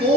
2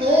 2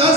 10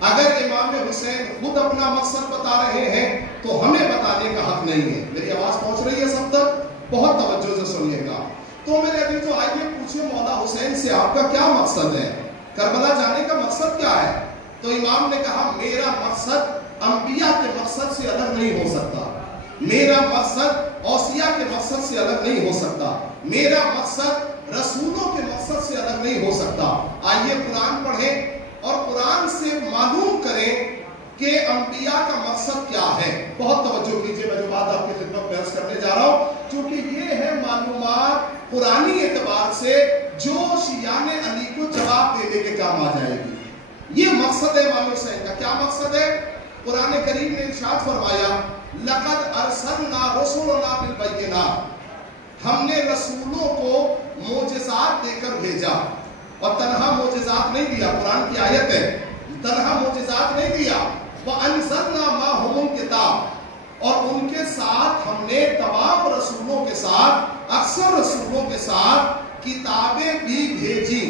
اگر امام حسین خود اپنا مقصد بتا رہے ہیں تو ہمیں بتانے کا حق نہیں ہے. میری آواز پہنچ رہی ہے سب تک؟ بہت توجہ سے سنیے گا. تو میرے ابھی تو آئیے پوچھے مولا حسین سے آپ کا کیا مقصد ہے؟ کربلا جانے کا مقصد کیا ہے؟ تو امام نے کہا میرا مقصد انبیاء کے مقصد سے الگ نہیں ہو سکتا. میرا مقصد اوصیاء کے مقصد سے الگ نہیں ہو سکتا. میرا مقصد رسولوں کے مقصد سے الگ نہیں ہو سکتا. آئیے قرآن پڑھیں اور قرآن سے معلوم کریں کہ انبیاء کا مقصد کیا ہے. بہت توجہ کیجئے، میں جو بات آپ کی خدمت میں عرض کرنے جا رہا ہوں، کیونکہ یہ ہے معلومات قرآنی اعتبار سے جو شیعان علی کو جواب دینے کے کام آ جائے گی. یہ مقصد ہے امام حسین کا. کیا مقصد ہے؟ قرآن کریم نے ارشاد فرمایا لقد ارسلنا رسلنا بالبینات، ہم نے رسولوں کو معجزات دے کر بھیجا. اور تنہا معجزات نہیں دیا، قرآن کی آیت ہے، تنہا معجزات نہیں دیا. وَأَنزَلْنَا مَعَهُمُ الْكِتَابَ، اور ان کے ساتھ ہم نے تمام رسولوں کے ساتھ، اکثر رسولوں کے ساتھ کتابیں بھی بھیجی.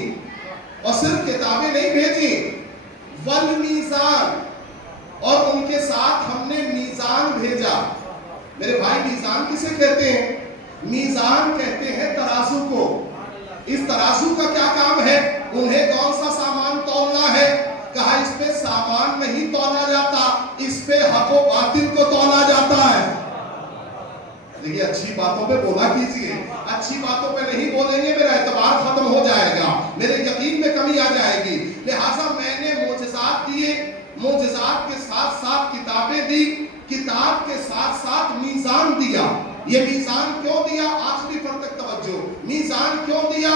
اور صرف کتابیں نہیں بھیجی، وَالْمِيزَانَ، اور ان کے ساتھ ہم نے میزان بھیجا. میرے بھائی میزان کسے کہتے ہیں؟ میزان کہتے ہیں ترازو کو. اس ترازو کا کیا کام ہے؟ انہیں کون سا سامان تولنا ہے؟ کہا اس پہ سامان نہیں تولا جاتا، اس پہ حق و باطل کو تولا جاتا ہے. دیکھیے اچھی باتوں پہ بولا کیجئے، اچھی باتوں پہ نہیں بولیں گے میرا اعتبار ختم ہو جائے گا، میرے یقین میں کمی آ جائے گی. لہٰذا میں نے معجزات دیے، معجزات کے ساتھ ساتھ کتابیں دی، کتاب کے ساتھ ساتھ میزان دیا. یہ میزان کیوں دیا؟ آخری پر تک توجہ. میزان کیوں دیا؟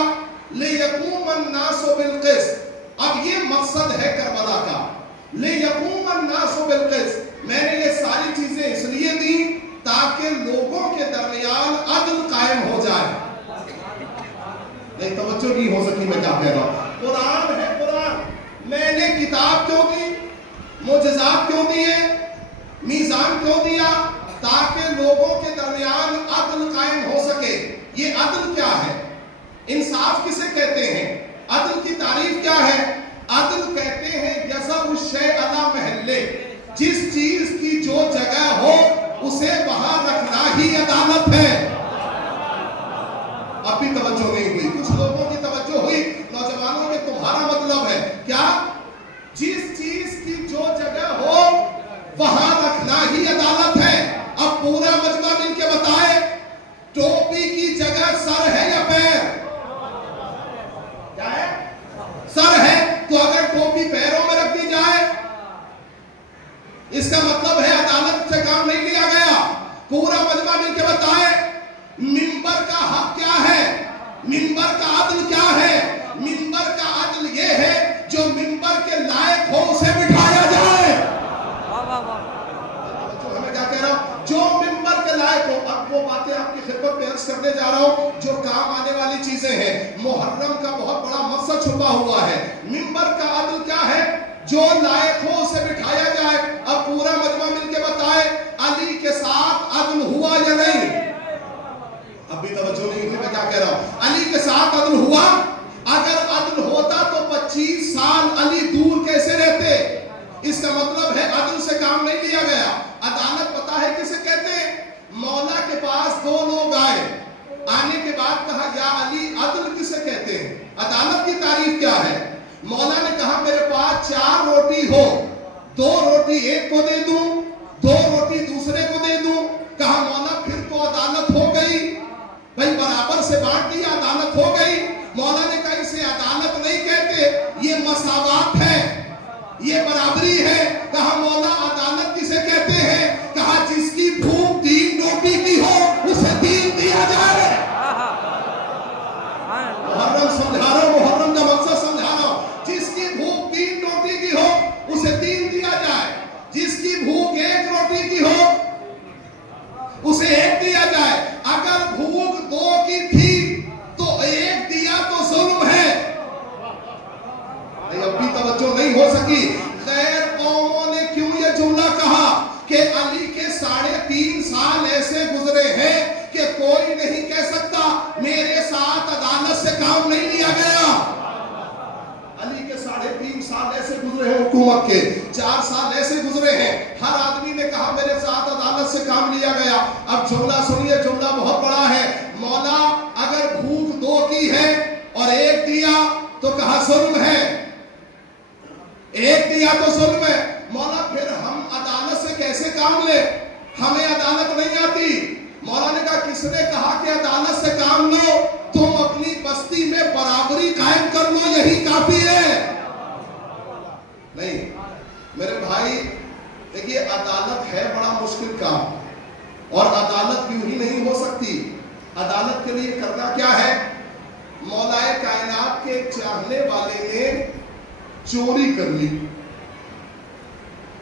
لِيَقُومَ النَّاسُ بِالْقِسْطِ. اب یہ مقصد ہے کربلا کا، لِيَقُومَ النَّاسُ بِالْقِسْطِ. میں نے یہ ساری چیزیں اس لیے دی تاکہ لوگوں کے درمیان عدل قائم ہو جائے. نہیں توجہ نہیں ہو سکی میں کیا کہہ رہا ہوں. قرآن ہے قرآن. میں نے کتاب کیوں دی؟ معجزات کیوں دیے؟ میزان کیوں دیا؟ تاکہ لوگوں کے درمیان عدل قائم ہو سکے. یہ عدل کیا ہے؟ انصاف کسے کہتے ہیں؟ عدل کی تعریف کیا ہے؟ عدل کہتے ہیں یضع الشیء علی محلہ. جس چیز کی جو جگہ ہو اسے وہاں رکھنا ہی عدالت ہے. اب بھی توجہ نہیں ہوئی، کچھ لوگوں کی توجہ ہوئی. نوجوانوں میں تمہارا مطلب ہے کیا؟ جس چیز کی جو جگہ ہو وہاں رکھنا ہی عدالت ہے. اب پورا مجمع مل کے بتائے ٹوپی کی جگہ سر ہے یا پیر؟ کیا ہے؟ سر ہے. تو اگر ٹوپی پیروں میں رکھ دی جائے اس کا مطلب ہے عدالت سے کام نہیں لیا گیا. پورا مجمع مل کے بتائے منبر کا حق کیا ہے، منبر کا عدل کیا ہے؟ منبر کا عدل یہ ہے جو منبر کے لائق ہو اسے بٹھایا جائے. ہمیں کیا کہہ رہا ہوں؟ جو منبر کے لائق ہو. اب وہ باتیں آپ کی خدمت میں عرض کرنے جا رہا ہوں جو کام آنے والی چیزیں ہیں. محرم کا بہت بڑا مقصد چھپا ہوا ہے. منبر کا عدل کیا ہے؟ جو لائق ہو اسے بٹھایا جائے. اب پورا مجمع مل کے بتائے علی کے ساتھ عدل ہوا یا نہیں؟ اب بھی توجہ نہیں ہوئی میں کیا کہہ رہا ہوں. علی کے ساتھ عدل ہوا؟ اگر عدل ہوتا تو 25 سال علی دور کیسے رہتے؟ اس کا مطلب ہے عدل سے کام نہیں لیا گیا. عدالت پتہ ہے کسے کہتے ہیں؟ مولا کے پاس 2 لوگ آئے، آنے کے بعد کہا یا علی عدل کسے کہتے ہیں؟ عدالت کی تعریف کیا ہے؟ مولا نے کہا میرے پاس 4 روٹی ہو، 2 روٹی ایک کو دے دوں، 2 روٹی دوسرے کو دے دوں. کہا مولا پھر تو عدالت ہو گئی. بھائی برابر سے بانٹ دیا، عدالت ہو گئی. مولا نے کہا اسے عدالت نہیں کہتے، یہ مساوات ہے، یہ برابری ہے. کہا مولا عدالت کسے کہتے ہیں؟ کہا جس کی بھوک 3 روٹی کی ہو اسے 3 دیا جائے. محرم سمجھا رہا ہوں، محرم کا مقصد سمجھا رہا ہوں. جس کی بھوک 3 روٹی کی ہو اسے 3 دیا جائے. جس کی بھوک 1 روٹی کی ہو اسے 1 دیا جائے. اگر بھوک 2 کی تھی تو 1 دیا تو ظلم ہے. اب بھی توجہ نہیں ہو سکی. غیر قوموں نے کیوں یہ جملہ کہا کہ علی کے 3.5 سال ایسے گزرے ہیں کہ کوئی نہیں کہہ سکتا میرے ساتھ عدالت سے کام نہیں لیا گیا. علی کے 3.5 سال ایسے گزرے ہیں حکومت کے 4 سال ایسے گزرے ہیں، ہر آدمی نے کہا میرے ساتھ عدالت سے کام لیا گیا۔ اب جملہ سنیے، جملہ بہت بڑا ہے۔ مولا اگر بھوک 2 کی ہے اور 1 دیا تو کہا ظلم ہے، 1 دیا تو ظلم ہے۔ مولا پھر ہم عدالت سے کیسے کام لیں؟ ہمیں عدالت نہیں آتی۔ مولا نے کہا کس نے کہا کہ عدالت سے کام لو؟ تم اپنی بستی میں برابری قائم کر لو، یہی کافی ہے۔ نہیں میرے بھائی، دیکھیے عدالت ہے بڑا مشکل کام، اور عدالت یوں ہی نہیں ہو سکتی۔ عدالت کے لیے کرنا کیا ہے؟ مولا کائنات کے چاہنے والے نے چوری کر لی۔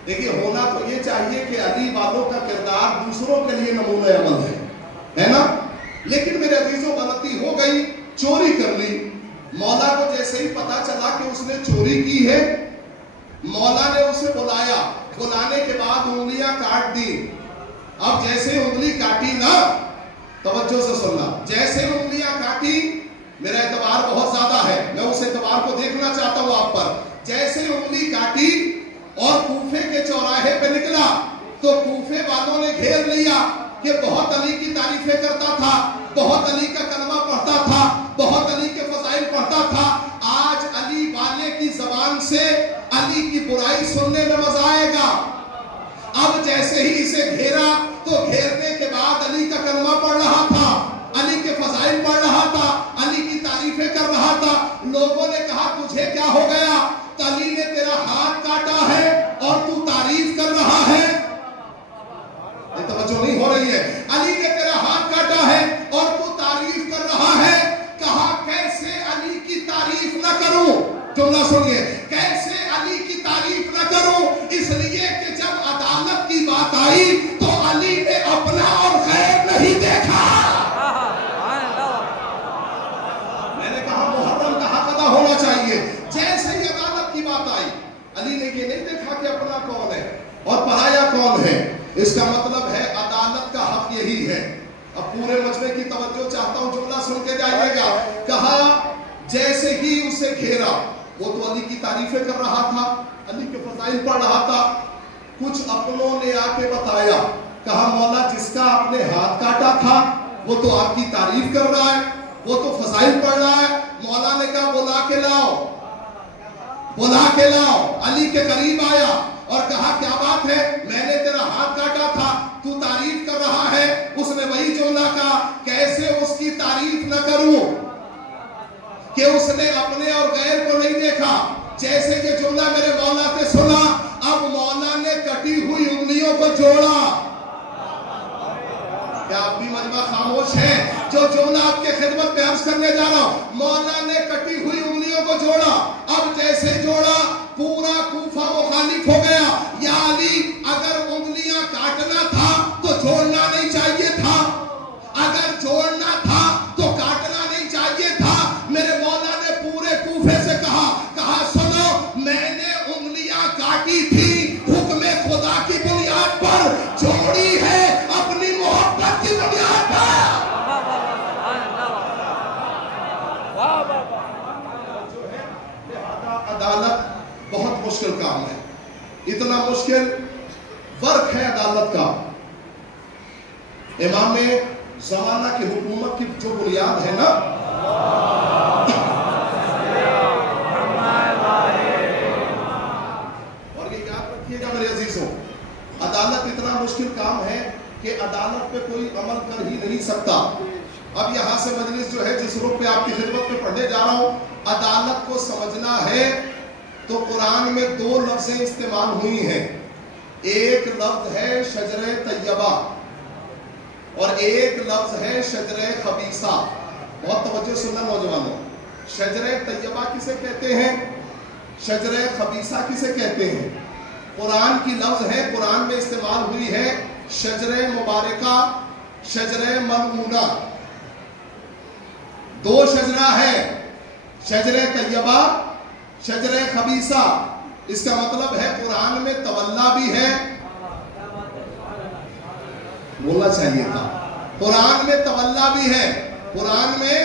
دیکھیے ہونا تو یہ چاہیے کہ علی والوں کا کردار دوسروں کے لیے نمونہ عمل ہے نا، لیکن میرے عزیزوں غلطی ہو گئی، چوری کر لی۔ مولا کو جیسے ہی پتا چلا کہ اس نے چوری کی ہے، مولا نے اسے بلایا، بلانے کے بعد انگلیاں کاٹ دی۔ اب جیسے انگلی کاٹی نا، توجہ سے سننا، جیسے انگلیاں کاٹی، میرا اعتبار بہت زیادہ ہے، میں اس اعتبار کو دیکھنا چاہتا ہوں آپ پر۔ جیسے انگلی کاٹی اور کوفے کے چوراہے پہ نکلا تو کوفے والوں نے گھیر لیا کہ بہت علی کی تعریفیں کرتا تھا، بہت علی کا کلمہ پڑھتا تھا، بہت علی کے فضائل پڑھتا تھا، آج علی والے کی زبان سے علی کی برائی سننے میں مزہ آئے گا۔ اب جیسے ہی اسے گھیرا تو گھیرنے کے بعد علی کا کلمہ پڑھ رہا تھا، علی کے فضائل پڑھ رہا تھا، علی کی تعریفیں کر رہا تھا۔ لوگوں نے کہا تجھے کیا ہو گیا؟ علی نے تیرا ہاتھ کاٹا ہے اور تو تعریف کر رہا ہے۔ یہ توجہ نہیں ہو رہی ہے۔ علی نے تیرا ہاتھ کاٹا ہے اور تو تعریف کر رہا ہے۔ کہا کیسے علی کی تعریف نہ کروں؟ جملہ سنیے، کیسے علی کی تعریف نہ کروں؟ اس لیے کہ جب عدالت کی بات آئی تو علی نے اپنا اور غیر نہیں دیکھا۔ میں نے کہا محرم کا حق ادا ہونا چاہیے۔ جیسے ہی عدالت کی بات آئی، علی نے یہ نہیں دیکھا کہ اپنا کون ہے اور پرایا کون ہے۔ اس کا مطلب ہے عدالت کا حق یہی ہے۔ اب پورے مجمع کی توجہ چاہتا ہوں، جملہ سن کے جائیے گا۔ کہا جیسے ہی اسے گھیرا، وہ تو علی کی تعریفیں کر رہا تھا، علی کے فضائل پڑھ رہا تھا، کچھ اپنوں نے آ کے بتایا، کہا مولا جس کا آپ نے ہاتھ کاٹا تھا وہ تو آپ کی تعریف کر رہا ہے، وہ تو فضائل پڑھ رہا ہے۔ مولا نے کہا بلا کے لاؤ، بلا کے لاؤ۔ علی کے قریب آیا اور کہا کیا بات ہے؟ میں نے تیرا ہاتھ کاٹا تھا، تو تعریف کر رہا ہے۔ اس نے وہی جملہ کہا، کیسے اس کی تعریف نہ کروں کہ اس نے اپنے اور غیر کو نہیں دیکھا۔ جیسے یہ جملہ میرے مولا سے سنا، اب مولا نے کٹی ہوئی انگلیوں کو جوڑا۔ کیا آپ بھی مجمع خاموش ہے؟ جو جملہ آپ کے خدمت میں عرض کرنے جا رہا ہوں، مولا نے کٹی ہوئی انگلیوں کو جوڑا۔ اب جیسے جوڑا، پورا کوفہ مخالف ہو گیا۔ یا علی، اگر انگلیاں کاٹنا تھا تو جوڑنا نہیں چاہیے تھا، اگر جوڑنا تھا تو کاٹنا نہیں چاہیے تھا۔ میرے مولا نے پورے کوفے سے کہا سنو، میں نے انگلیاں کاٹی تھی حکم خدا کی بنیاد پر، جوڑی ہے اپنی محبت کی بنیاد پر۔ عدالت بہت مشکل کام ہے، اتنا مشکل ورک ہے عدالت کا۔ امام زمانہ کی حکومت کی جو بنیاد ہے نا، اور یہ یاد رکھیے گا میرے عزیزوں، عدالت اتنا مشکل کام ہے کہ عدالت پہ کوئی عمل کر ہی نہیں سکتا۔ اب یہاں سے مجلس جو ہے جس رخ پہ آپ کی خدمت میں پڑھنے جا رہا ہوں، عدالت کو سمجھنا ہے تو قرآن میں 2 لفظیں استعمال ہوئی ہیں۔ ایک لفظ ہے شجرہ طیبہ اور ایک لفظ ہے شجرہ خبیثہ۔ بہت توجہ سننا نوجوانوں، شجرہ طیبہ کسے کہتے ہیں، شجرہ خبیثہ کسے کہتے ہیں؟ قرآن کی لفظ ہے، قرآن میں استعمال ہوئی ہے شجرہ مبارکہ، شجرہ ملعونہ۔ 2 شجرہ ہے، شجرہ طیبہ، شجرہ خبیثہ۔ اس کا مطلب ہے قرآن میں تولا بھی ہے، بولنا چاہیے تھا، قرآن میں تولا بھی ہے، قرآن میں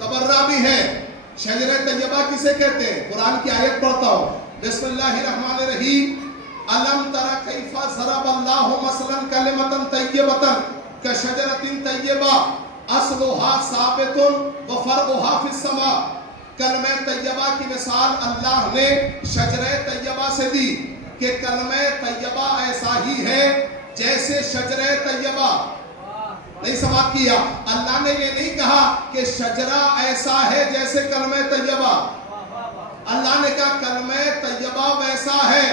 تبرہ بھی ہے۔ شجرہ طیبہ کسے کہتے ہیں؟ قرآن کی آیت پڑھتا ہوں، بسم اللہ الرحمن الرحیم. الم تر کیف ضرب اللہ مثلا کلمۃ طیبۃ کشجرۃ طیبہ اصلها ثابت وفرعها فی السماء. کلمہ طیبہ کی مثال اللہ نے شجرہ طیبہ سے دی کہ کلمہ طیبہ ایسا ہی ہے جیسے شجرہ طیبہ. نہیں سماعت کیا؟ اللہ نے یہ نہیں کہا کہ شجرہ ایسا ہے جیسے کلمہ طیبہ. اللہ نے کہا کلمہ طیبہ ویسا ہے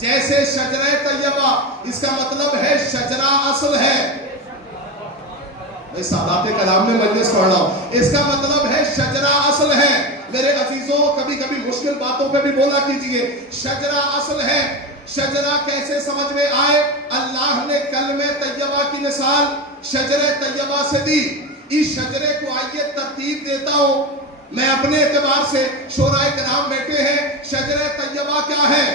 جیسے شجرہ طیبہ. اس کا مطلب ہے شجرہ اصل ہے. میں سادات کلام میں مجلس پڑھ رہا ہوں. اس کا مطلب ہے شجرہ اصل ہے. میرے عزیزوں کبھی کبھی مشکل باتوں پہ بھی بولا کیجئے شجرہ اصل ہے. شجرہ کیسے سمجھ میں آئے؟ اللہ نے کلمہ طیبہ کی مثال شجرہ طیبہ سے دی. اس شجرے کو آئیے ترتیب دیتا ہوں میں اپنے اعتبار سے. شورائے کرام بیٹھے ہیں. شجرہ طیبہ کیا ہے؟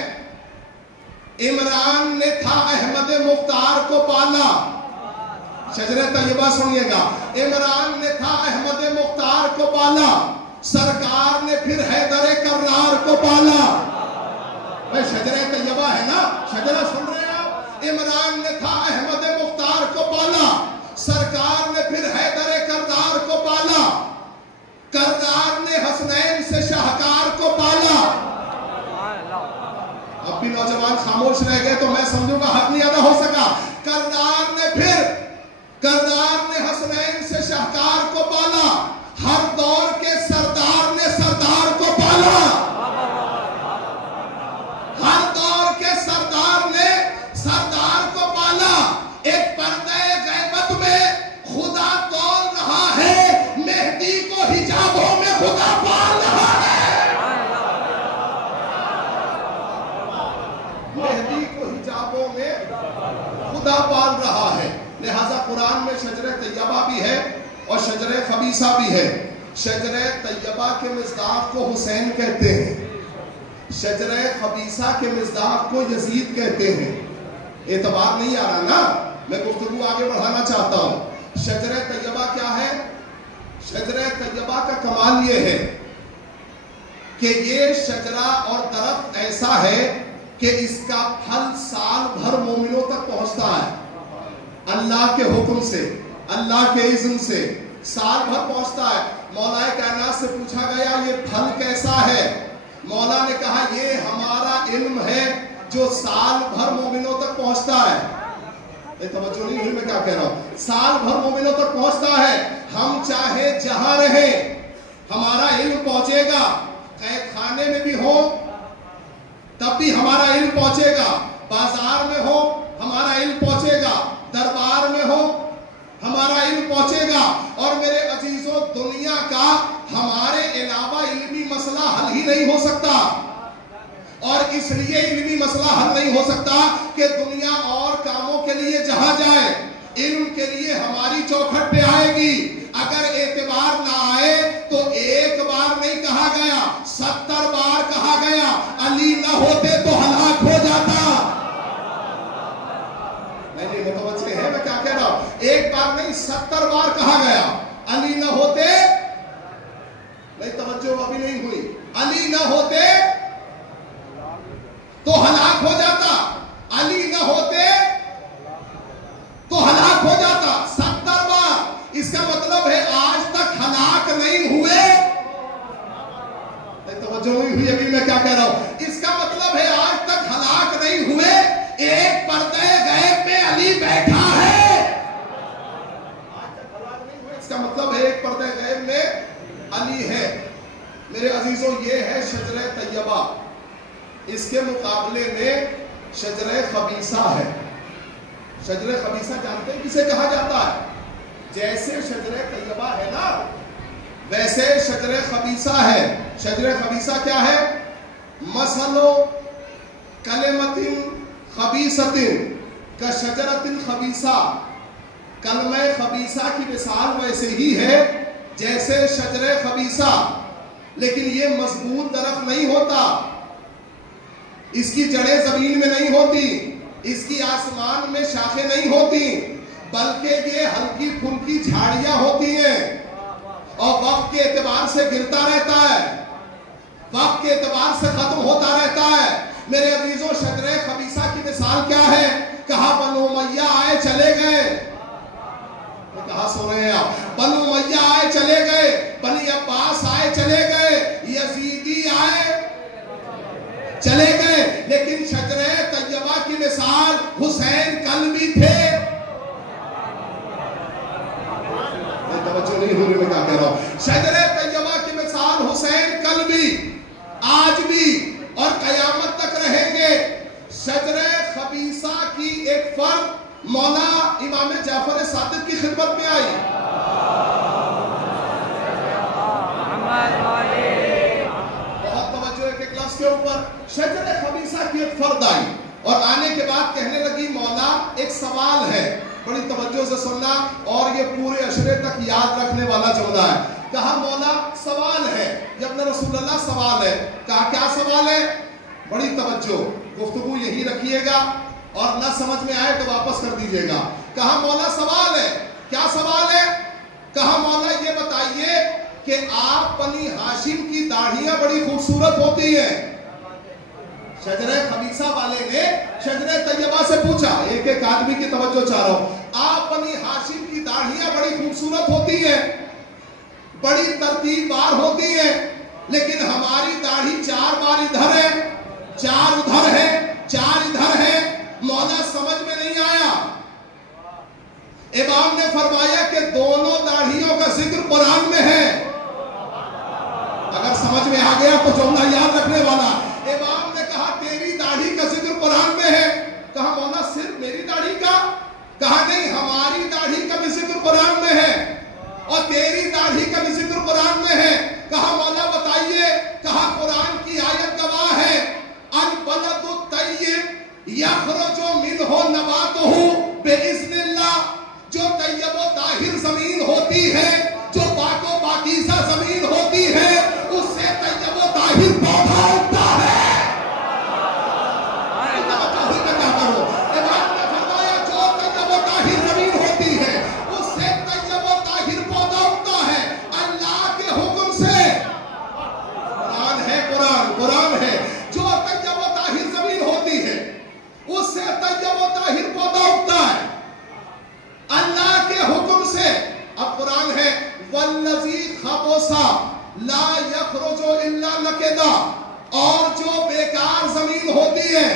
عمران نے تھا احمد مختار کو پالا. شجرہ طیبہ سنیے گا. عمران نے تھا احمد مختار کو پالا. سرکار نے پھر حیدر کرار کو پالا. بھائی شجرہ طیبہ ہے نا؟ شجرہ سن رہے ہیں آپ؟ عمران نے تھا احمد مختار کو پالا. سرکار نے پھر حیدر کرار کو پالا. کرار نے حسنین سے شاہکار کو پالا. اب بھی نوجوان خاموش رہ گئے تو میں سمجھوں گا حق نہیں ادا ہو سکا. کرار نے حسنین سے شاہکار کو پالا. ہر دور کے سردار نے سردار کو پالا. ہر دور کے سردار نے سردار کو پالا. ایک پردہ غیبت میں خدا تول رہا ہے. مہدی کو حجابوں میں خدا پال رہا ہے. مہدی کو حجابوں میں خدا پال رہا ہے. لہذا قرآن میں شجرہ طیبہ بھی ہے اور شجرہ خبیثہ بھی ہے. شجرہ طیبہ کے مصداق کو حسین کہتے ہیں. شجرہ خبیثہ کے مصداق کو یزید کہتے ہیں. اعتبار نہیں آ رہا نا؟ میں گفتگو آگے بڑھانا چاہتا ہوں. شجرہ طیبہ کیا ہے؟ شجرہ طیبہ کا کمال یہ ہے کہ یہ شجرہ اور درخت ایسا ہے کہ اس کا پھل سال بھر مومنوں تک پہنچتا ہے. اللہ کے حکم سے, اللہ کے اذن سے سال بھر پہنچتا ہے. مولا کائنات سے پوچھا گیا یہ پھل کیسا ہے؟ مولا نے کہا یہ ہمارا علم ہے جو سال بھر مومنوں تک پہنچتا ہے. توجہ نہیں ہوئی میں کیا کہہ رہا ہوں؟ سال بھر مومنوں تک پہنچتا ہے. ہم چاہے جہاں رہیں ہمارا علم پہنچے گا. قید خانے میں بھی ہو تب بھی ہمارا علم پہنچے گا. بازار میں ہو ہمارا علم پہنچے گا. دربار میں ہو ہمارا علم پہنچے گا. اور میرے عزیزوں دنیا کا ہمارے علاوہ علمی مسئلہ حل ہی نہیں ہو سکتا. اور اس لیے علمی مسئلہ حل نہیں ہو سکتا کہ دنیا اور کاموں کے لیے جہاں جائے علم کے لیے ہماری چوکھٹ پہ آئے گی. اگر اعتبار نہ آئے تو ایک بار نہیں کہا گیا 70 بار کہا گیا علی نہ ہوتے تو ہلاک ہو جاتا. نہیں متوجہ ہے میں کیا کہہ رہا ہوں؟ ایک بار نہیں 70 بار کہا گیا علی نہ ہوتے. نہیں توجہ ابھی نہیں ہوئی. علی نہ ہوتے تو ہلاک ہو جاتا. علی نہ ہوتے تو ہلاک ہو جاتا. 70 بار. اس کا مطلب ہے آج تک ہلاک نہیں ہوئے. توجہ نہیں ہوئی ابھی میں کیا کہہ رہا ہوں؟ اس کا مطلب ہے آج تک ہلاک نہیں ہوئے. ایک پردہ غیب میں علی بیٹھا ہے. آج تک ہلاک نہیں ہوئے اس کا مطلب ہے ایک پردہ غیب میں علی ہے. میرے عزیزوں یہ ہے شجرہ طیبہ. اس کے مقابلے میں شجرہ خبیثہ ہے. شجرہ خبیثہ جانتے ہیں کسے کہا جاتا ہے؟ جیسے شجرہ طیبہ ہے نا ویسے شجرہ خبیثہ ہے. شجرہ خبیثہ کیا ہے؟ مثل کلمۃ خبیثۃ کشجرۃ خبیثہ. کلمہ خبیثہ کی مثال ویسے ہی ہے جیسے شجرہ خبیثہ. لیکن یہ مضبوط درخت نہیں ہوتا. اس کی جڑیں زمین میں نہیں ہوتی. اس کی آسمان میں شاخیں نہیں ہوتی. بلکہ یہ ہلکی پھلکی جھاڑیاں ہوتی ہیں اور وقت کے اعتبار سے گرتا رہتا ہے. وقت کے اعتبار سے ختم ہوتا رہتا ہے. میرے عزیزوں شجرہ خبیثہ کی مثال کیا ہے؟ کہا بنو امیہ آئے چلے گئے. کہاں سو رہے ہیں آپ؟ بنو امیہ آئے چلے گئے, بنی عباس آئے چلے گئے, یزیدی آئے چلے گئے, لیکن شجرہ طیبہ کی مثال حسین کل بھی تھے. توجہ نہیں ہو رہی میں کیا کہہ رہا ہوں. شجرہ طیبہ کی مثال حسین کل بھی, آج بھی اور قیامت تک رہیں گے. شجرہ خبیثہ کی ایک فرد مولا امام جعفر صادق کی خدمت میں آئی. بہت توجہ ہے کہ کلاس کے اوپر شجرہ خبیثہ کی ایک فرد آئی اور آنے کے بعد کہنے لگی مولا ایک سوال ہے, بڑی توجہ سے سننا اور یہ پورے عشرے تک یاد رکھنے والا جملہ ہے. کہا مولا سوال ہے, یہ اپنے رسول اللہ سوال ہے. کہا کیا سوال ہے؟ بڑی توجہ, گفتگو یہی رکھیے گا اور نہ سمجھ میں آئے تو واپس کر دیجئے گا. کہا مولا سوال ہے. کیا سوال ہے؟ کہا مولا یہ بتائیے کہ آپ بنی ہاشم کی داڑھیاں بڑی خوبصورت ہوتی ہیں. شجرہ خبیثہ والے نے شجرہ طیبہ سے پوچھا, ایک ایک آدمی کی توجہ چاہ رہا ہوں, آپ بنی ہاشم کی داڑھیاں بڑی خوبصورت ہوتی ہیں, بڑی ترتیب بار ہوتی ہیں, لیکن ہماری داڑھی 4 بار ادھر ہے, 4 ادھر ہے, 4 ادھر ہے. مولا سمجھ میں نہیں آیا. امام نے فرمایا کہ دونوں داڑھیوں کا ذکر قرآن میں ہے. اگر سمجھ میں آ گیا تو جملہ یاد رکھنے والا. امام نے کہا تیری داڑھی کا ذکر قرآن میں ہے. کہا مولا صرف میری داڑھی کا؟ کہا نہیں, ہماری داڑھی کا بھی ذکر قرآن میں ہے اور تیری داڑھی کا بھی ذکر قرآن میں ہے. کہا مولا بتائیے. کہا قرآن کی آیت گواہ ہے, البلد الطیب یخرج منہ نباتہ باذن اللہ. جو طیب و طاہر زمین ہوتی ہے, جو پاک و پاکیزہ زمین ہوتی ہے, اس سے طیب و طاہر پودا اگتا ہے. امام نے فرمایا جو طیب و طاہر زمین ہوتی ہے اس سے طیب و طاہر پودا اگتا ہے اللہ کے حکم سے. قرآن ہے, قرآن ہے. جو طیب و طاہر زمین ہوتی ہے اس سے طیب و طاہر پودا اگتا ہے اللہ کے حکم سے. اب قرآن ہے والذی خبث لا یخرج الا نکدا, اور جو بیکار زمین ہوتی ہے,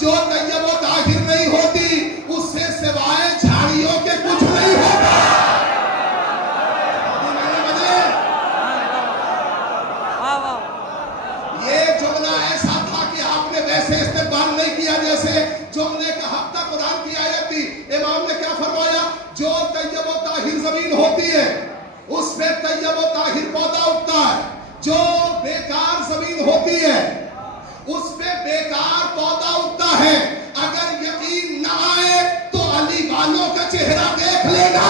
جو طیب و طاہر نہیں ہوتی, اس سے سوائے جھاڑیوں کے کچھ نہیں ہوتا. یہ جملہ ایسا تھا کہ آپ نے ویسے استقبال نہیں کیا جیسے جملے کا ہفتہ قرآن کی آیت تھی. امام نے کیا فرمایا؟ جو طیب و طاہر زمین ہوتی ہے اس پہ طیب و طاہر پودا اگتا ہے. جو بیکار زمین ہوتی ہے اس پہ بیکار پودا اگتا ہے. اگر یقین نہ آئے تو علی والوں کا چہرہ دیکھ لینا.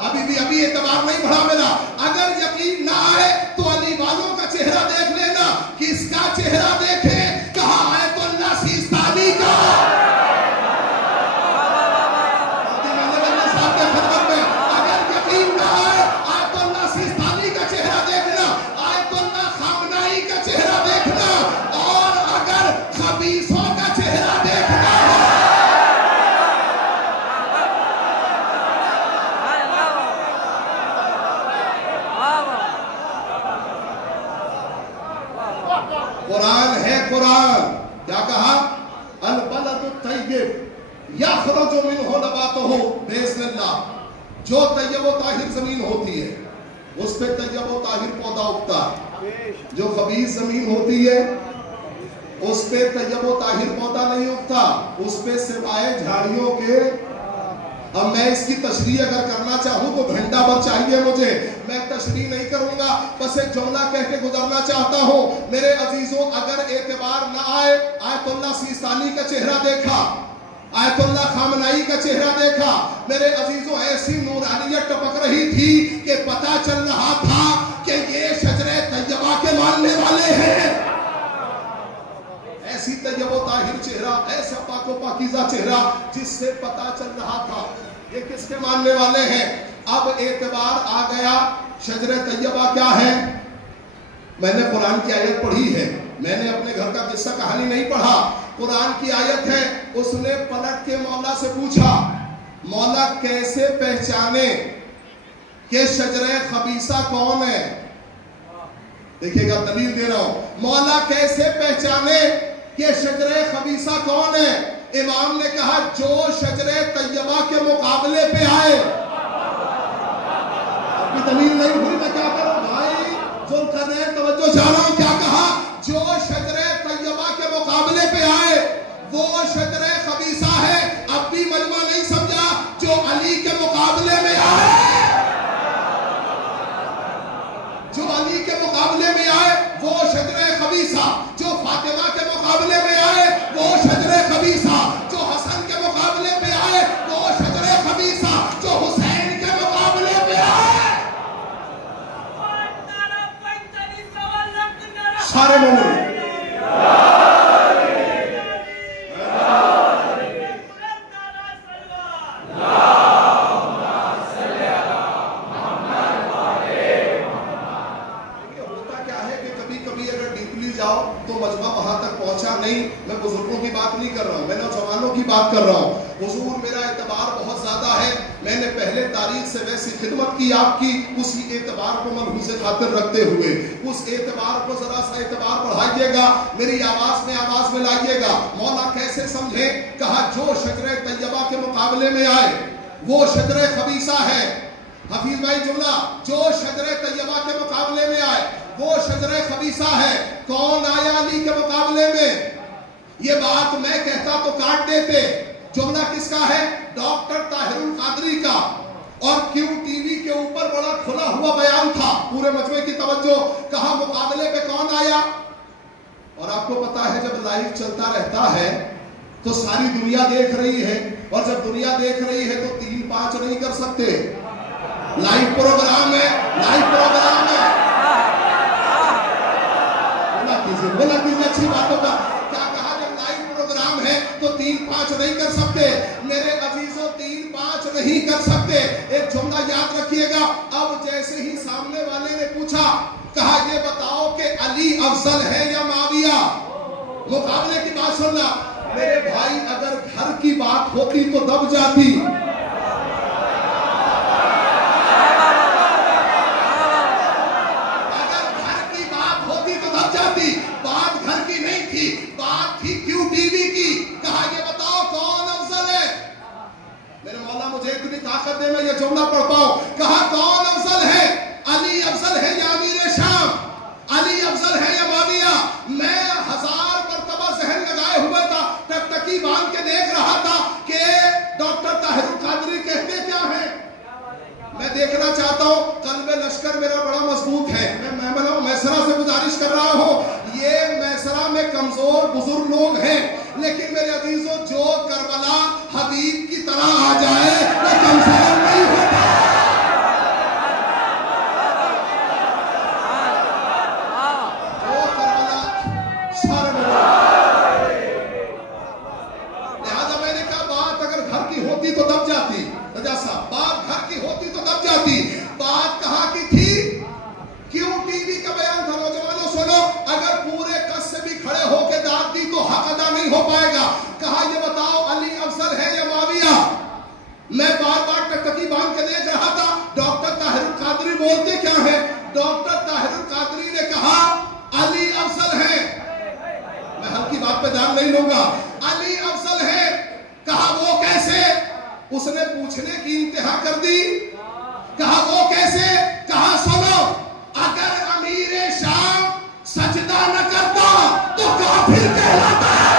ابھی اعتبار نہیں بڑھا میرا. اگر یقین نہ آئے تو علی والوں کا چہرہ دیکھ لینا. کس کا چہرہ دیکھے؟ کہا آیت اللہ سیستانی کا. اگر یقین نہ آئے آیت اللہ سیستانی کا چہرہ دیکھنا, آیت اللہ خامنائی کا چہرہ دیکھنا, اور اگر خبیثوں کا چہرہ دیکھنا ہے. قرآن ہے, قرآن کیا کہا؟ البلد الطیب یخرج منہ نباتہ باذن اللہ. جو طیب و طاہر زمین ہوتی ہے اس پہ طیب و طاہر پودا اگتا ہے. جو خبیث زمین ہوتی ہے اس پہ طیب و طاہر پودا نہیں اگتا, اس پہ سوائے جھاڑیوں کے. اب میں اس کی تشریح اگر کرنا چاہوں تو گھنٹہ بھر چاہیے مجھے, میں تشریح نہیں کروں گا, بس ایک جملہ کہہ کے گزرنا چاہتا ہوں. میرے عزیزوں اگر اعتبار نہ آئے, آیت اللہ سیستانی کا چہرہ دیکھا, آیت اللہ خامنائی کا چہرہ دیکھا, میرے عزیزوں ایسی نورانیت ٹپک رہی تھی کہ پتا چل رہا تھا کہ یہ شجرہ طیبہ کے ماننے والے ہیں. ایسی طیب و طاہر چہرہ, ایسا پاک و پاکیزہ چہرہ جس سے پتا چل رہا تھا یہ کس کے ماننے والے ہیں. اب اعتبار آ گیا. شجرہ طیبہ کیا ہے؟ میں نے قرآن کی آیت پڑھی ہے, میں نے اپنے گھر کا قصہ کہانی نہیں پڑھا, قرآن کی آیت ہے. اس نے پلٹ کے مولا سے پوچھا, مولا کیسے پہچانے کہ شجرہ خبیثہ کون ہے؟ دیکھیے گا دلیل دے رہا ہوں, مولا کیسے پہچانے کہ شجرہ خبیثہ کون ہے؟ امام نے کہا جو شجرہ طیبہ کے مقابلے پہ آئے. ابھی دلیل نہیں ہوئی, میں کیا کروں بھائی, جو کر رہے ہیں توجہ جا رہا ہوں. کیا کہا؟ جو شجرہ طیبہ کے مقابلے پہ آئے وہ شجرہ خبیثہ ہے. اب بھی مجمع نہیں سمجھا؟ جو علی کے مقابلے میں آئے, جو علی کے مقابلے میں آئے وہ شجرہ خبیثہ, جو فاطمہ کے مقابلے میں آئے وہ شجرہ خبیثہ, جو حسن کے مقابلے میں آئے وہ شجرہ خبیثہ, جو حسین کے مقابلے میں آئے. سارے مومن تو مجمع وہاں تک پہنچا نہیں. میں بزرگوں کی بات نہیں کر رہا ہوں, میں نوجوانوں کی بات کر رہا ہوں. حضور میرا اعتبار بہت زیادہ ہے, میں نے پہلے تاریخ سے ویسی خدمت کی آپ کی, اسی اعتبار کو ملحوظ خاطر رکھتے ہوئے اس اعتبار کو ذرا سا اعتبار بڑھائیے گا, میری آواز میں لائیے گا. مولا کیسے سمجھے؟ کہا جو شجرہ طیبہ کے مقابلے میں آئے وہ شجرہ خبیثہ ہے. حفیظ بھائی جملہ, جو شجرہ طیبہ کے مقابلے میں آئے وہ شجرہ خبیثہ ہے. کون آیا علی کے مقابلے میں؟ یہ بات میں کہتا تو کاٹ دیتے. جملہ کس کا ہے؟ ڈاکٹر طاہر القادری کا. اور کیوں ٹی وی کے اوپر بڑا کھلا ہوا بیان تھا, پورے مجمع کی توجہ. کہا مقابلے پہ کون آیا؟ اور آپ کو پتا ہے جب لائیو چلتا رہتا ہے تو ساری دنیا دیکھ رہی ہے, اور جب دنیا دیکھ رہی ہے تو 3-5 نہیں کر سکتے. لائیو پروگرام ہے, لائیو پروگرام ہے. بولا کیجئے اچھی باتوں کا. کیا کہا؟ جب لائیو پروگرام ہے تو 3-5 نہیں کر سکتے. میرے عزیزوں 3-5 نہیں کر سکتے. ایک جملہ یاد رکھیے گا. اب جیسے ہی سامنے والے نے پوچھا, کہا یہ بتاؤ کہ علی افضل ہے یا معاویہ؟ مقابلے کی بات سننا میرے بھائی, اگر گھر کی بات ہوتی تو دب جاتی. بات گھر کی نہیں تھی, بات تھی کیوں ٹی وی کی. کہا یہ بتاؤ کون افضل ہے؟ میرے مولا مجھے اتنی طاقت دے میں یہ جملہ پڑھ پاؤں. کہا کون افضل ہے؟ علی افضل ہے یا امیر شام؟ علی افضل ہے یا معاویہ؟ میں 1000 مرتبہ ذہن لگائے ہوئے تھا, ٹکٹکی باندھ کے دیکھ رہا تھا کہ ڈاکٹر طاہر القادری کہتے کیا ہیں. میں دیکھنا چاہتا ہوں, قلب لشکر میرا بڑا مضبوط ہے. میں میسرہ سے گزارش کر رہا ہوں, یہ میسرہ میں کمزور بزرگ لوگ ہیں, لیکن میرے عزیزوں جو کربلا حبیب کی طرح آ جائے وہ کمزور نہیں ہوتا. جو کربلا سارے لہذا میں نے کہا بات اگر گھر کی ہوتی تو دب جاتی. رجا صاحب بات گھر کی ہوتی تو دب جاتی. بات کہاں کی تھی؟ کیوں ٹی وی کا بیان تھا. نوجوانوں سنو, اگر پورے کس سے بھی کھڑے ہو کے داد دی تو حق ادا نہیں ہو پائے گا. کہا یہ بتاؤ علی افضل ہے یا معاویہ؟ میں بار بار ٹکٹکی باندھ کے دیکھ رہا تھا. ڈاکٹر طاہر القادری بولتے کیا ہے؟ ڈاکٹر طاہر القادری نے کہا علی افضل ہے. میں ہلکی بات پہ دھیان نہیں لوں گا. علی افضل ہے. کہا وہ کیسے؟ اس نے پوچھنے کی انتہا کر دی. کہا وہ کیسے؟ کہا سنو, اگر امیر شام سجدہ نہ کرتا تو کافر کہلاتا ہے.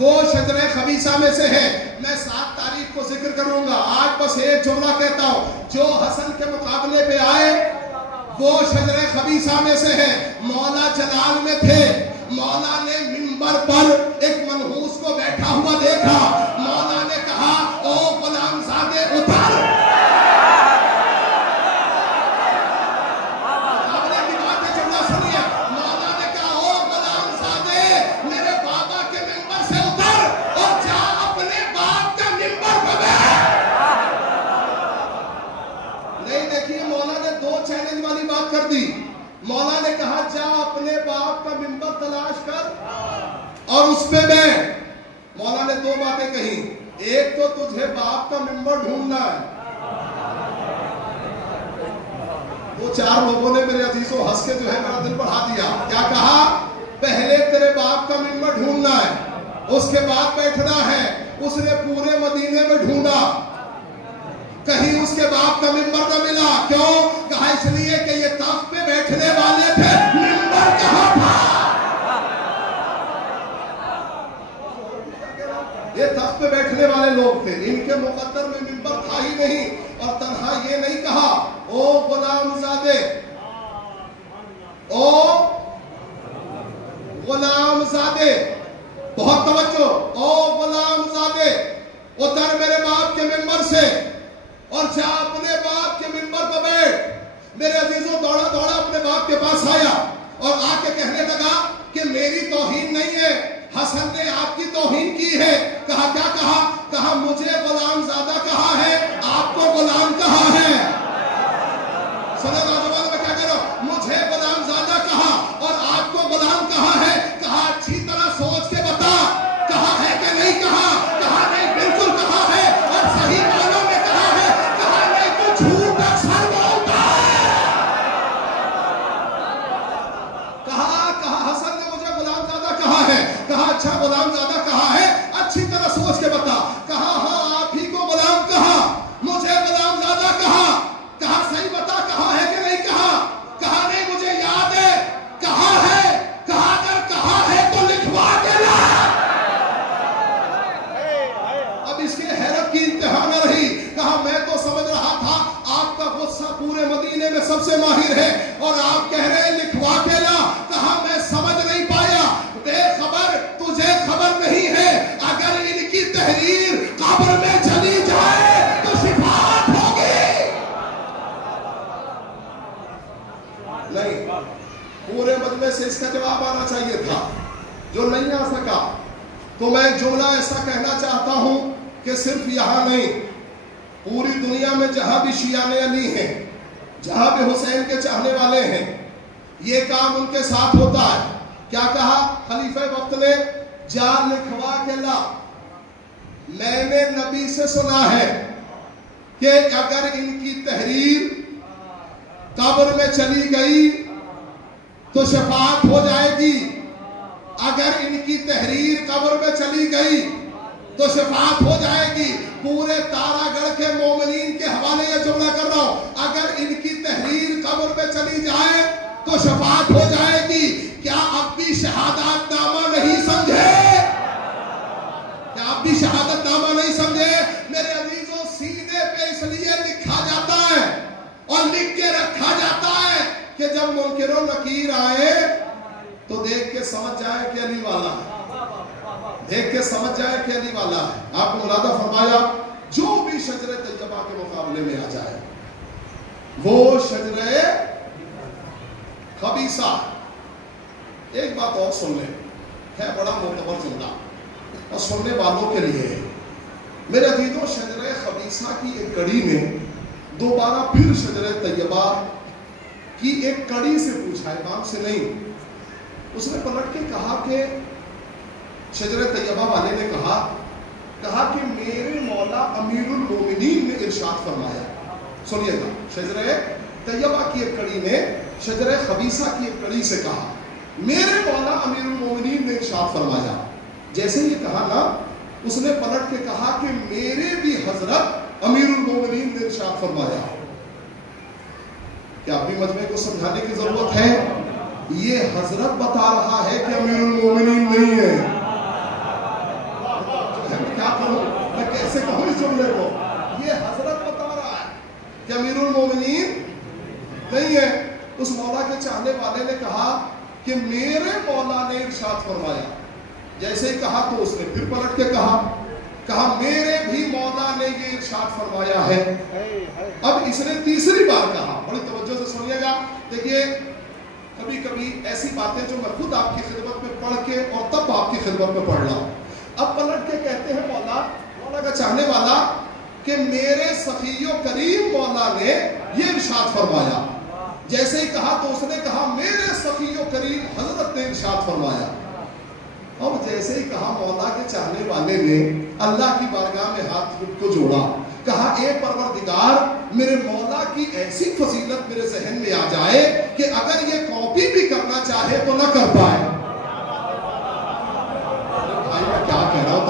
وہ شجرہ خبیثہ میں سے ہے. میں 7 تاریخ کو ذکر کروں گا. آج بس ایک جملہ کہتا ہوں. جو حسن کے مقابلے پہ آئے وہ شجرہ خبیثہ میں سے ہے. مولا جلال میں تھے. مولا نے منبر پر ایک منحوس کو بیٹھا ہوا دیکھا. مولا نے کہا او غلام زادے اتر. مقابلے کی بات ہے, جملہ سنیے. مولا نے کہا او غلام زادے میرے بابا کے منبر سے اتر اور جا اپنے باپ کا منبر پہ بیٹھ. نہیں دیکھیے, مولا نے 2 چیلنج والی بات کر دی. مولا نے کہا جا اپنے باپ کا منبر تلاش کر اور اس پہ بیٹھ. مولا نے 2 باتیں کہی. ایک تو تجھے باپ کا منبر ڈھونڈنا ہے. وہ 4 لوگوں نے میرے عزیزوں ہنس کے جو ہے میرا دل بڑھا دیا. کیا کہا؟ پہلے تیرے باپ کا منبر ڈھونڈنا ہے, اس کے بعد بیٹھنا ہے. اس نے پورے مدینے میں ڈھونڈا, کہیں اس کے باپ کا منبر نہ ملا. کیوں؟ کہا اس لیے کہ یہ تخت پہ بیٹھنے والے تھے, منبر کہاں تھا؟ یہ تخت پہ بیٹھنے والے لوگ تھے, ان کے مقدر میں منبر تھا ہی نہیں. اور تنہا یہ نہیں کہا او غلام زادے, او غلام زادے, بہت توجہ, او غلام زادے اتر میرے باپ کے منبر سے اور جا اپنے باپ کے منبر پر بیٹھ. میرے عزیزوں دوڑا دوڑا اپنے باپ کے پاس آیا اور آ کے کہنے لگا کہ میری توہین نہیں ہے, حسن نے آپ کی توہین کی ہے. کہا کیا کہا؟ کہا مجھے غلام زادہ کہا ہے, آپ کو غلام کہا ہے. سنو نوجوانوں میں کیا کہہ رہا ہوں, مجھے غلام زادہ کہا اور آپ کو غلام کہا ہے. کہا اچھی طرح سوچ کے بتا, کہا ہے کہ نہیں کہا؟ کہا نہیں, بالکل کہا ہے اور صحیح معنوں میں کہا ہے. کہا نہیں تو جھوٹ اکثر بولتا ہے. کہا حسن نے مجھے غلام زادہ کہا ہے. کہا اچھا غلام زادہ کہا ہے, اچھی طرح سوچ کے بتا. کہا ہاں آپ ہی کو غلام کہا, مجھے غلام زادہ کہا. کہا صحیح بتا, کہا ہے کہ نہیں کہا؟ کہا نہیں مجھے یاد ہے, کہا ہے. کہا اگر کہا ہے تو لکھوا کے لا. اب اس کے حیرت کی انتہا نہ رہی. کہا میں تو سمجھ رہا تھا آپ کا غصہ پورے مدینے میں سب سے ماہر ہے اور آپ کہہ رہے ہیں لکھوا کے لا. کہا میں سمجھ نہیں پایا. بے خبر, تجھے خبر نہیں ہے اگر ان کی تحریر قبر میں چلی جائے تو شفاعت ہوگی. نہیں, پورے مجمع سے اس کا جواب آنا چاہیے تھا, جو نہیں آ سکا. تو میں جملہ ایسا کہنا چاہتا ہوں کہ صرف یہاں نہیں, پوری دنیا میں جہاں بھی شیعان علی ہیں, جہاں بھی حسین کے چاہنے والے ہیں, یہ کام ان کے ساتھ ہوتا ہے. کیا کہا خلیفہ وقت نے؟ جا لکھوا کے لا. میں نے نبی سے سنا ہے کہ اگر ان کی تحریر قبر میں چلی گئی تو شفاعت ہو جائے گی. اگر ان کی تحریر قبر میں چلی گئی تو شفاعت ہو جائے گی. پورے تارا گڑھ کے مومنین کے حوالے یہ جملہ کر رہا ہوں, اگر ان کی تحریر قبر میں چلی جائے تو شفاعت ہو جائے گی. کیا اب بھی شہادت نامہ نہیں سمجھے؟ کیا اب بھی شہادت نامہ نہیں سمجھے؟ میرے عزیزوں, سینے پہ اس لیے لکھا جاتا ہے اور لکھ کے رکھا جاتا ہے کہ جب منکر و نکیر آئے تو دیکھ کے سمجھ جائے کہ علی والا ہے, دیکھ کے سمجھ جائے کہ علی والا ہے. آپ کو ملادہ فرمایا جو بھی شجرہ طیبہ کے مقابلے میں آ جائے وہ شجرہ خبیثہ. ایک بات اور سن لیں, ہے بڑا معتبر جملہ اور سننے والوں کے لیے. میرے عزیزوں, شجرہ خبیثہ کی ایک کڑی میں دوبارہ پھر شجرہ طیبہ کی ایک کڑی سے پوچھا, امام سے نہیں. اس نے پلٹ کے کہا کہ شجرہ طیبہ والے نے کہا کہ میرے مولا امیر المومنین نے ارشاد فرمایا. سنیے گا, شجرہ طیبہ کی ایک کڑی میں شجرہ خبیثہ کی ایک کڑی سے کہا میرے مولا امیر المومنین نے ارشاد فرمایا. جیسے یہ کہا نا, اس نے پلٹ کے کہا کہ میرے بھی حضرت امیر المومنین نے ارشاد فرمایا. کیا ابھی مجمع کو سمجھانے کی ضرورت ہے؟ یہ حضرت بتا رہا ہے کہ امیر المومنین نہیں ہے. کہ امیر المومنین نہیں ہے. اس مولا کے چاہنے والے نے کہا کہ میرے مولا نے ارشاد فرمایا. جیسے ہی کہا تو اس نے پھر پلٹ کے کہا میرے بھی مولا نے یہ ارشاد فرمایا ہے. اب اس نے تیسری بار کہا, بڑی توجہ سے سنیے گا. دیکھیے کبھی کبھی ایسی باتیں جو میں خود آپ کی خدمت میں پڑھ کے اور تب آپ کی خدمت میں پڑھ رہا ہوں. اب پلٹ کے کہتے ہیں مولا کا چاہنے والا کہ میرے سخی و کریم مولا نے یہ ارشاد فرمایا. جیسے ہی کہا تو اس نے کہا میرے سخی و کریم حضرت نے ارشاد فرمایا. اب جیسے ہی کہا مولا کے چاہنے والے نے اللہ کی بارگاہ میں ہاتھ کو جوڑا, کہا اے پروردگار میرے مولا کی ایسی فضیلت میرے ذہن میں آ جائے کہ اگر یہ کاپی بھی کرنا چاہے تو نہ کر پائے. بھائی میں کیا کہہ رہا ہوں,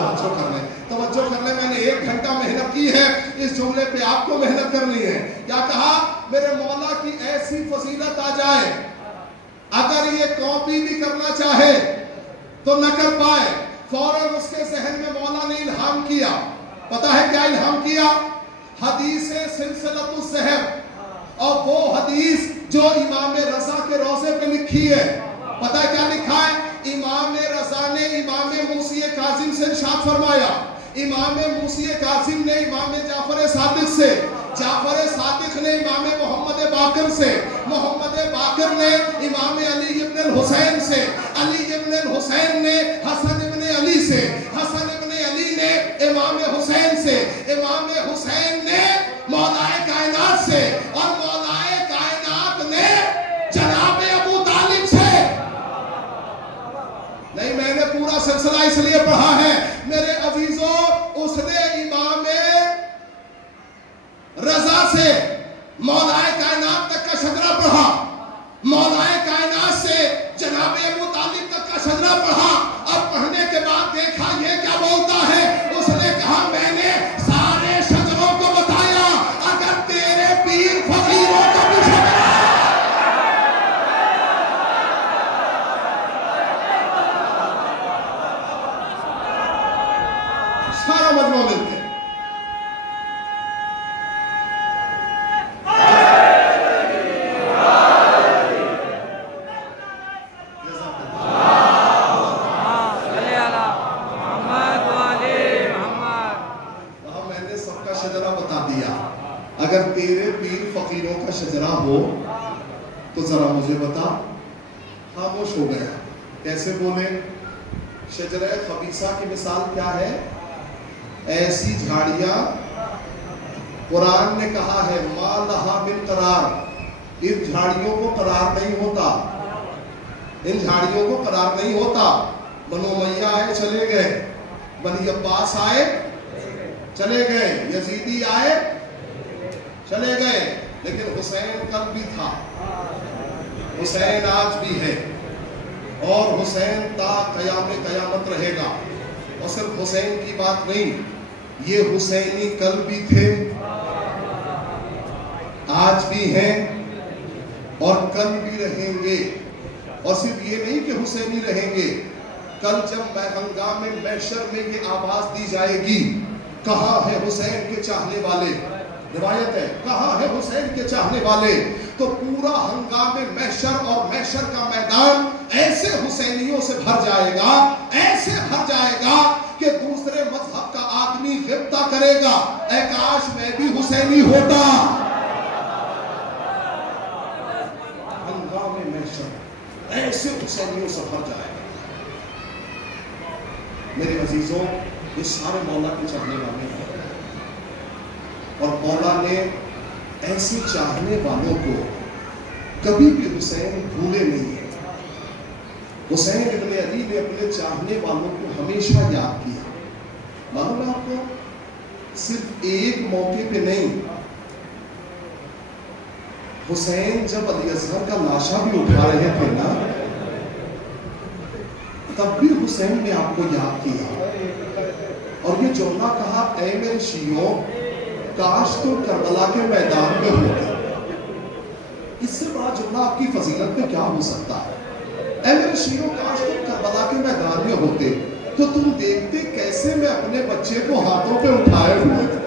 توجہ کرنے میں نے 1 گھنٹہ محنت کی ہے, اس جملے پہ آپ کو محنت کرنی ہے. کیا کہا میرے مولا کی ایسی فضیلت آ جائے اگر یہ کاپی بھی کرنا چاہے تو نہ کر پائے. فوراً اس کے ذہن میں مولا نے الہام کیا. پتا ہے کیا الہام کیا؟ حدیث سلسلۃ الذہب, اور وہ حدیث جو امام رضا کے روضے پہ لکھی ہے. پتا ہے کیا لکھا ہے؟ امام رضا نے امام موسی کاظم سے ارشاد فرمایا. امام موسی کاظم نے امام جعفر صادق سے, جعفر صادق نے امام محمد باقر سے, محمد باقر نے امام علی ابن الحسین سے, علی ابن الحسین نے حسن ابن علی سے, حسن ابن علی نے امام حسین سے, امام حسین نے مولا کائنات سے, اور مولا کائنات نے جناب ابو طالب سے. نہیں, میں نے پورا سلسلہ اس لیے پڑھا ہے میرے عزیزوں, اس نے امام رضا سے مولا کائنات تک کا شجرہ پڑھا, مولا کائنات سے جناب ابو طالب تک کا شجرہ پڑھا. اب پڑھنے کے بعد دیکھا یہ کیا بولتا ہے. اس نے کہا میں نے سارے شجروں کو بتایا اگر تیرے پیر فقیروں کا بھی شجرہ سارا مجموعہ ملتے ہیں. اگر تیرے پیر فقیروں کا شجرہ ہو تو ذرا مجھے بتا. خاموش ہو گیا. کیسے بولے؟ شجرہ خبیثہ کی مثال کیا ہے؟ ایسی جھاڑیاں قرآن نے کہا ہے ما لہا من قرار, ان جھاڑیوں کو قرار نہیں ہوتا, ان جھاڑیوں کو قرار نہیں ہوتا. بنو امیہ آئے چلے گئے, بنی عباس آئے چلے گئے, یزیدی آئے چلے گئے, لیکن حسین کل بھی تھا, حسین آج بھی ہے, اور حسین تا قیام قیامت رہے گا. اور صرف حسین کی بات نہیں, یہ حسینی کل بھی تھے, آج بھی ہیں, اور کل بھی رہیں گے. اور صرف یہ نہیں کہ حسینی رہیں گے, کل جب ہنگام محشر میں یہ آواز دی جائے گی کہاں ہے حسین کے چاہنے والے, روایت ہے کہاں ہے حسین کے چاہنے والے, تو پورا ہنگام محشر اور محشر کا میدان ایسے حسینیوں سے بھر جائے گا, ایسے بھر جائے گا کہ دوسرے مذہب کا آدمی غبطہ کرے گا اے کاش میں بھی حسینی ہوتا. ہنگام محشر ایسے حسینیوں سے بھر جائے گا. میرے عزیزوں, یہ سارے مولا کے چاہنے والے ہیں, اور مولا نے ایسے چاہنے والوں کو کبھی بھی حسین بھولے نہیں ہیں. حسین ابن علی نے اپنے چاہنے والوں کو ہمیشہ یاد کیا. معلوم ہے آپ کو, صرف ایک موقع پہ نہیں, حسین جب علی اصغر کا لاشا بھی اٹھا رہے تھے نا, تب بھی حسین نے آپ کو یاد کیا, اور یہ جملہ کہا اے میرے شیعوں کاش تم کربلا کے میدان میں ہوتے. اس سے بڑا جملہ آپ کی فضیلت میں کیا ہو سکتا ہے؟ اے میرے شیعوں کاش تم کربلا کے میدان میں ہوتے تو تم دیکھتے کیسے میں اپنے بچے کو ہاتھوں پہ اٹھائے ہوئے تھے.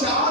4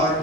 8